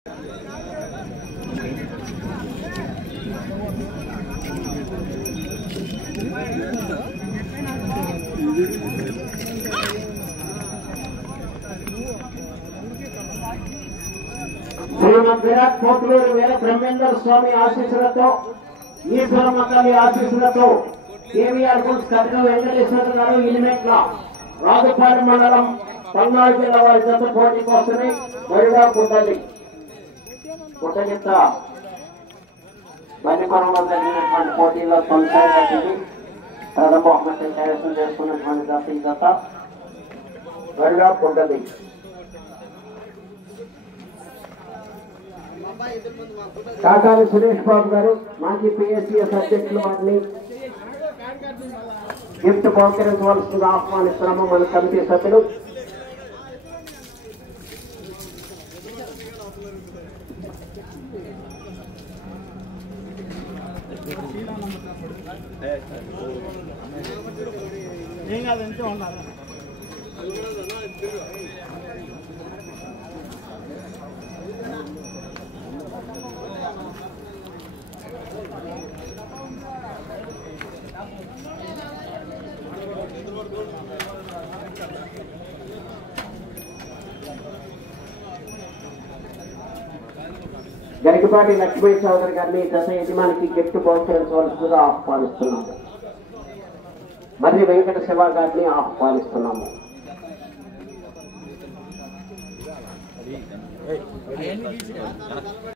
శ్రీమద్ విరాట్ కోట్లూరు వేల బ్రహ్మేందర్ స్వామి ఆశీస్సులతో ఈశ్వరమ్మ తల్లి ఆశీస్సులతో కేవీఆర్ గుడ్స్ కథక వెంకటేశ్వర గారు ఇలిమెట్ల రాజుపాలెం మండలం పల్నాడు జిల్లా వారి జత పోటీ కోసమే బరిగా పుట్టగిత్త బండికొరంలో జరిగినటువంటి పోటీలో కొనసాగింది. ప్రథమ బహుమతిని కైవసం చేసుకున్నటువంటి జత ఈ జత బరిగా పుట్టది. కాకాని సురేష్ బాబు గారు మాజీ పిఎస్సిఎస్ అధ్యక్షులు వారిని గిఫ్ట్ బహుకరించవలసిందిగా ఆహ్వానిస్తున్నాము. మన కమిటీ సభ్యులు గరికపాటి లక్ష్మీ చౌదరి గారిని దశ యజమానికి గిఫ్ట్ బహుకరించవలసిందిగా ఆహ్వానిస్తున్నాము. మరి వెంకట శివ గారిని ఆహ్వానిస్తున్నాము.